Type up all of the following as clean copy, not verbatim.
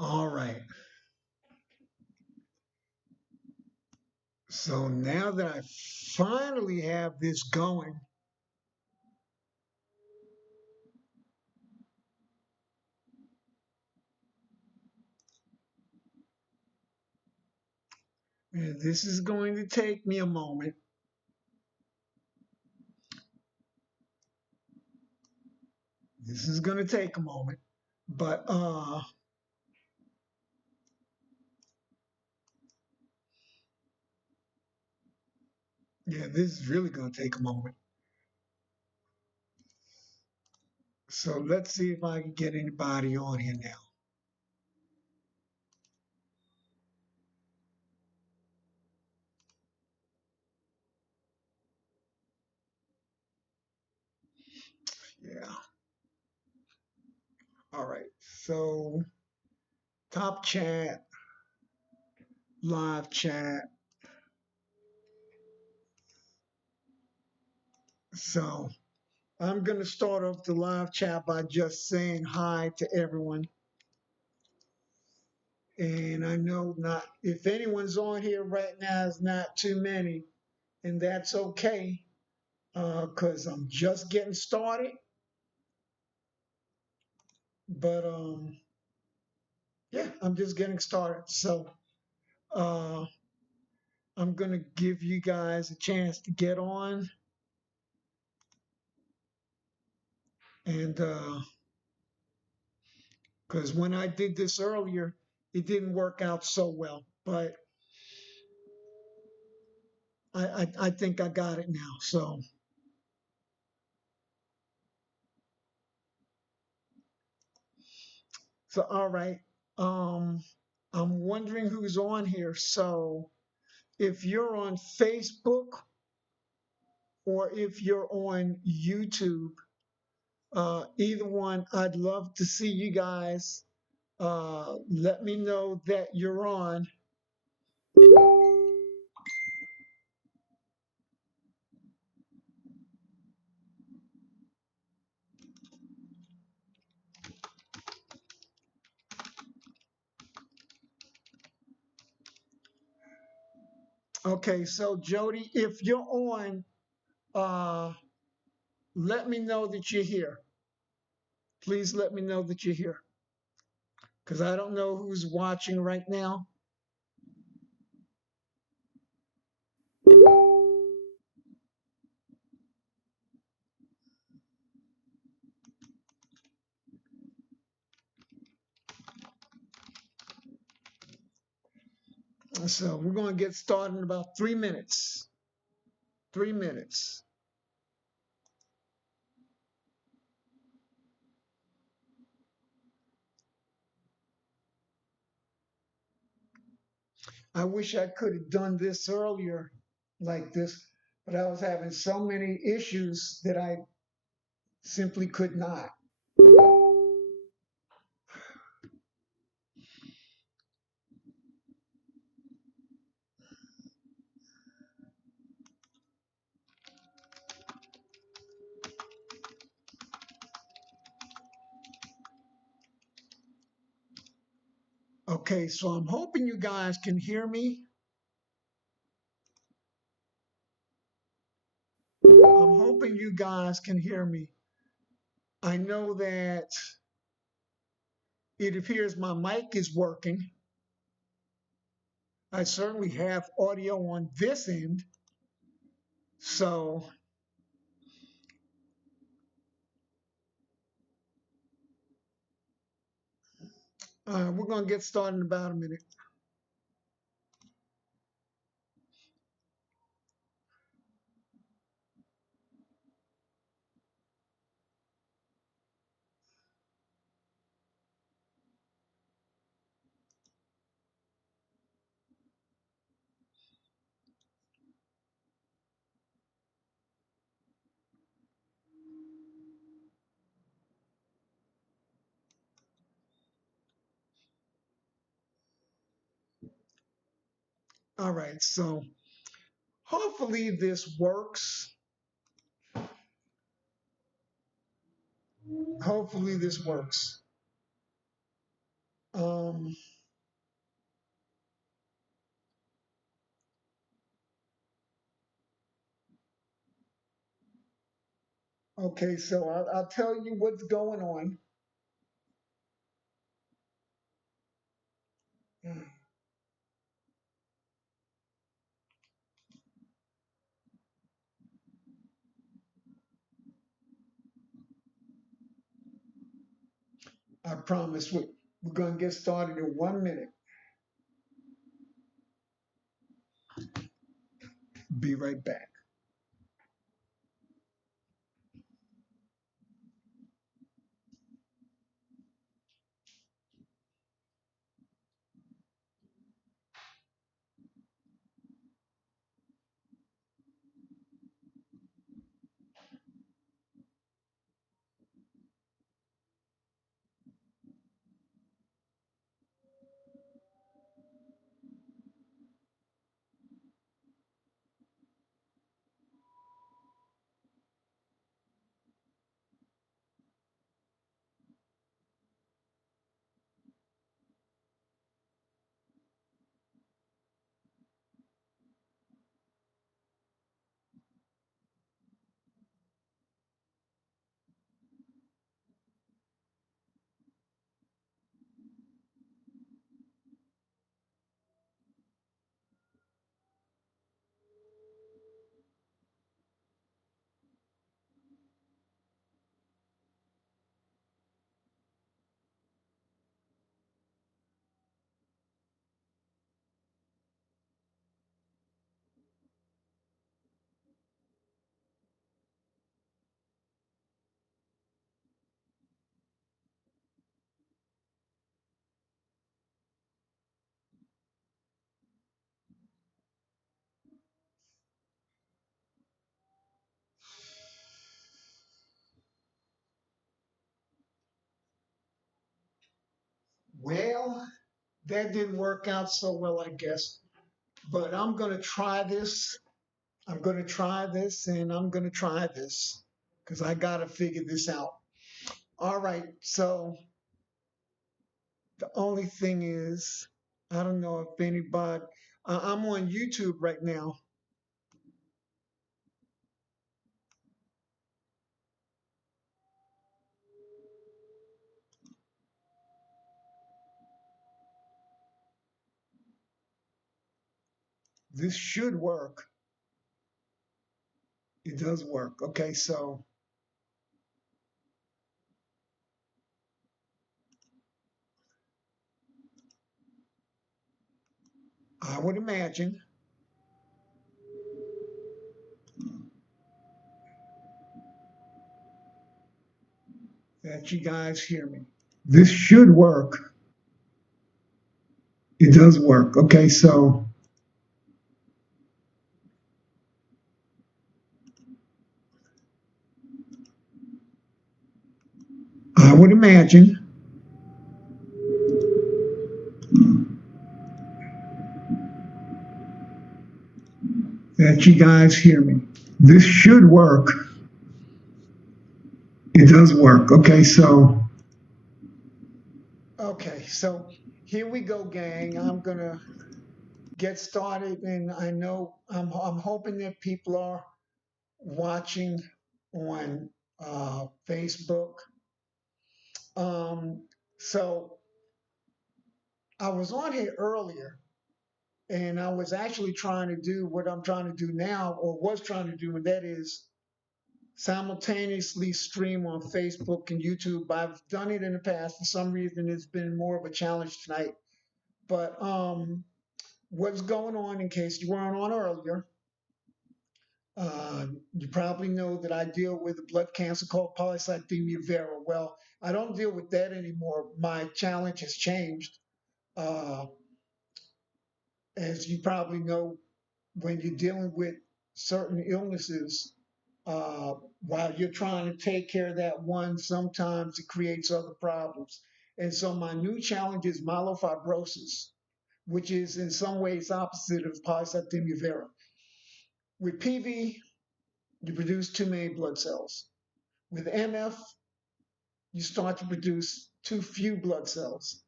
All right. So now that I finally have this going, and this is going to take me a moment. This is going to take a moment, but yeah, this is really going to take a moment. So let's see if I can get anybody on here now. Yeah. All right. So top chat, live chat. So I'm going to start off the live chat by just saying hi to everyone. And I know not if anyone's on here right now, it's not too many, and that's okay because I'm just getting started. But yeah, I'm just getting started. So uh, I'm gonna give you guys a chance to get on, and because when I did this earlier, it didn't work out so well, but I think I got it now. So all right. Um, I'm wondering who's on here. So if you're on Facebook or if you're on YouTube, either one, I'd love to see you guys. Let me know that you're on. Okay, so Jody, if you're on, uh, let me know that you're here. Please let me know that you're here because I don't know who's watching right now. So we're going to get started in about 3 minutes. 3 minutes. I wish I could have done this earlier like this, but I was having so many issues that I simply could not. Okay, so I'm hoping you guys can hear me. I'm hoping you guys can hear me. I know that it appears my mic is working. I certainly have audio on this end. So we're going to get started in about a minute. All right, so hopefully this works. Hopefully this works. Okay, so I'll tell you what's going on. I promise we're going to get started in 1 minute. Be right back. Well, that didn't work out so well, I guess. But I'm going to try this. I'm going to try this and I'm going to try this because I got to figure this out. All right. So the only thing is, I don't know if anybody, I'm on YouTube right now. This should work. It does work. Okay. So I would imagine that you guys hear me. This should work. It does work. Okay. So I would imagine that you guys hear me. This should work. It does work. Okay, so. Okay, so here we go, gang. I'm gonna get started, and I know I'm hoping that people are watching on Facebook. So I was on here earlier, and I was actually trying to do what I'm trying to do now, or was trying to do, and that is simultaneously stream on Facebook and YouTube. I've done it in the past. For some reason, it's been more of a challenge tonight. But what's going on, in case you weren't on earlier, you probably know that I deal with a blood cancer called polycythemia vera. Well, I don't deal with that anymore. My challenge has changed. Uh, as you probably know, when you're dealing with certain illnesses, uh, while you're trying to take care of that one, sometimes it creates other problems. And so my new challenge is myelofibrosis, which is in some ways opposite of polycythemia vera. With PV, you produce too many blood cells. With MF, you start to produce too few blood cells.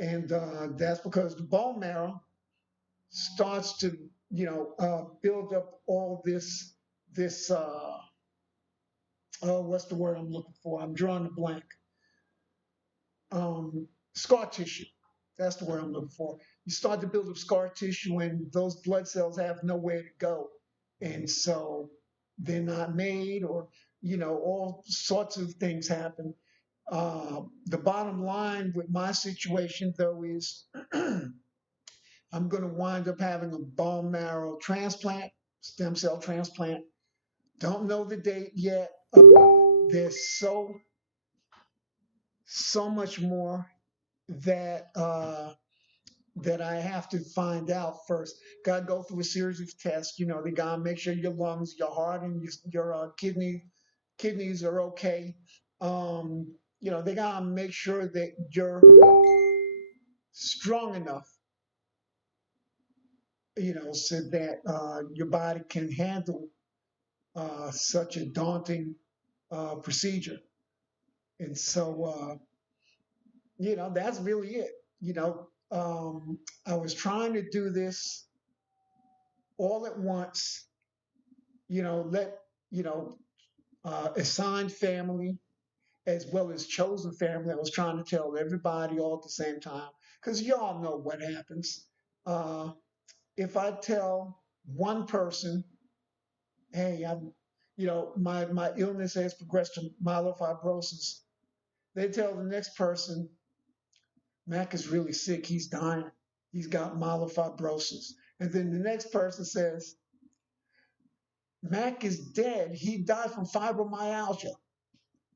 And that's because the bone marrow starts to, build up all this, what's the word I'm looking for? I'm drawing a blank. Scar tissue. That's the word I'm looking for. You start to build up scar tissue, and those blood cells have nowhere to go. And so they're not made, or, all sorts of things happen. The bottom line with my situation, though, is I'm going to wind up having a bone marrow transplant, stem cell transplant. Don't know the date yet. There's so much more that that I have to find out first. Got to go through a series of tests. They got to make sure your lungs, your heart, and your kidneys are okay. They got to make sure that you're strong enough, so that your body can handle such a daunting procedure. And so, that's really it. I was trying to do this all at once, let, assigned family as well as chosen family. I was trying to tell everybody all at the same time, because y'all know what happens. Uh, if I tell one person, hey, my illness has progressed to myelofibrosis, they tell the next person, Mac is really sick. He's dying. He's got myelofibrosis. And then the next person says, Mac is dead. He died from fibromyalgia.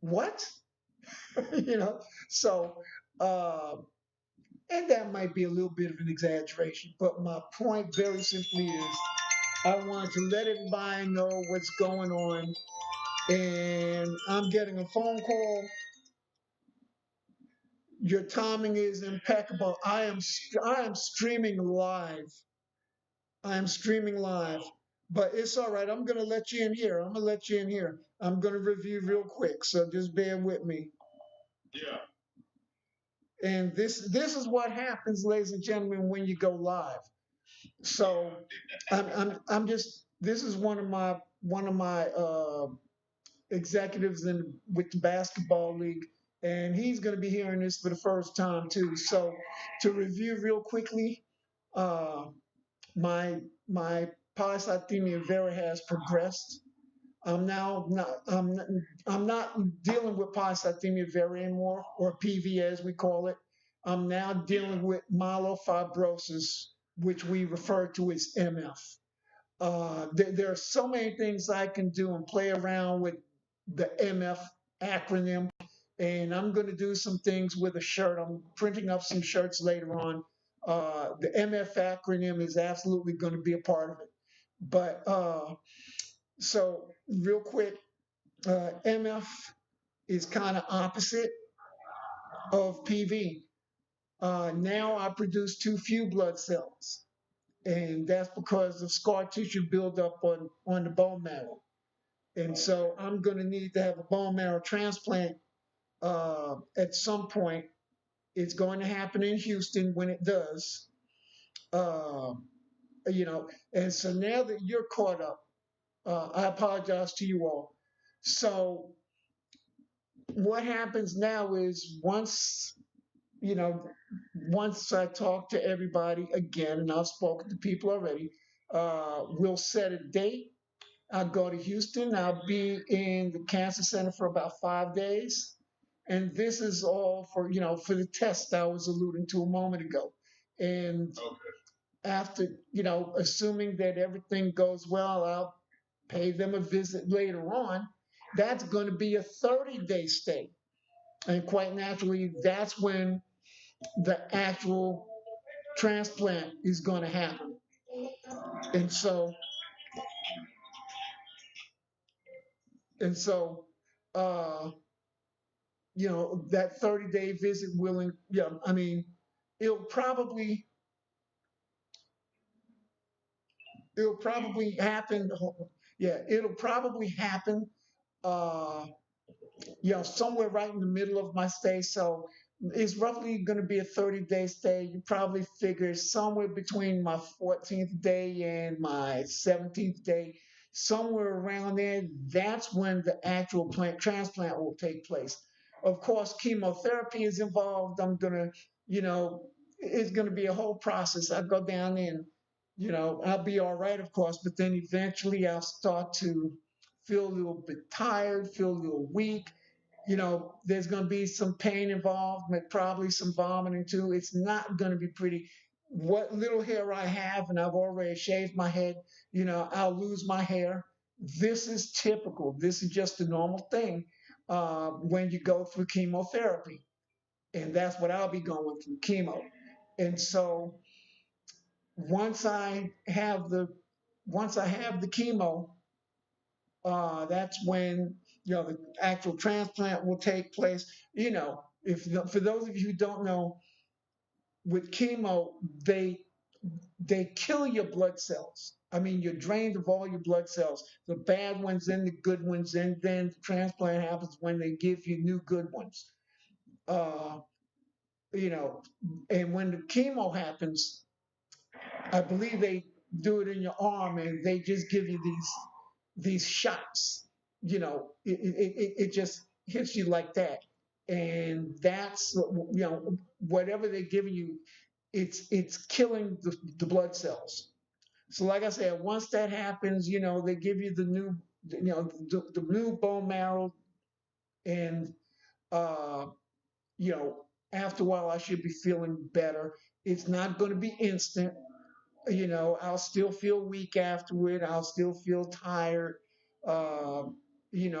What? you know? So, uh, and that might be a little bit of an exaggeration, but my point very simply is I wanted to let everybody know what's going on. And I'm getting a phone call. Your timing is impeccable. I am streaming live. I am streaming live, but it's all right. I'm gonna let you in here. I'm gonna let you in here. I'm gonna review real quick, so just bear with me. Yeah. And this is what happens, ladies and gentlemen, when you go live. So I'm just this is one of my executives with the basketball league, and he's going to be hearing this for the first time too. So to review real quickly, uh, my polycythemia vera has progressed. I'm now not I'm not dealing with polycythemia vera anymore, or PV as we call it. I'm now dealing with myelofibrosis, which we refer to as MF. There are so many things I can do and play around with the MF acronym, and I'm going to do some things with a shirt. I'm printing up some shirts later on. The MF acronym is absolutely going to be a part of it. But so real quick, MF is kind of opposite of PV. Now I produce too few blood cells, and that's because of scar tissue buildup on the bone marrow. And so I'm going to need to have a bone marrow transplant at some point. It's going to happen in Houston when it does. Uh, and so now that you're caught up, I apologize to you all. So what happens now is you know, once I talk to everybody again, and I've spoken to people already, we'll set a date. I'll go to Houston. I'll be in the cancer center for about 5 days. And this is all for the test I was alluding to a moment ago. And after, assuming that everything goes well, I'll pay them a visit later on. That's going to be a 30-day stay. And quite naturally, that's when the actual transplant is going to happen. And so, and so, uh, that 30-day visit I mean, it'll probably, it'll probably happen. Yeah, it'll probably happen, somewhere right in the middle of my stay. So it's roughly going to be a 30-day stay. You probably figure somewhere between my 14th day and my 17th day, somewhere around there. That's when the actual plant transplant will take place. Of course, chemotherapy is involved. I'm going to, you know, it's going to be a whole process. I go down and, I'll be all right, of course, but then eventually I'll start to feel a little bit tired, feel a little weak. There's going to be some pain involved, probably some vomiting too. It's not going to be pretty. What little hair I have, and I've already shaved my head, I'll lose my hair. This is typical. This is just a normal thing when you go through chemotherapy. And that's what I'll be going through, chemo. And so once I have the chemo, that's when the actual transplant will take place. If for those of you who don't know, with chemo, they kill your blood cells. I mean, you're drained of all your blood cells, the bad ones and the good ones, and then the transplant happens when they give you new good ones. Uh, you know, and when the chemo happens, I believe they do it in your arm, and they just give you these shots. It just hits you like that, and that's whatever they're giving you, it's killing the blood cells. So, like I said, once that happens, they give you the new, the new bone marrow, and uh, you know, after a while, I should be feeling better. It's not going to be instant. I'll still feel weak afterward. I'll still feel tired. Uh, you know,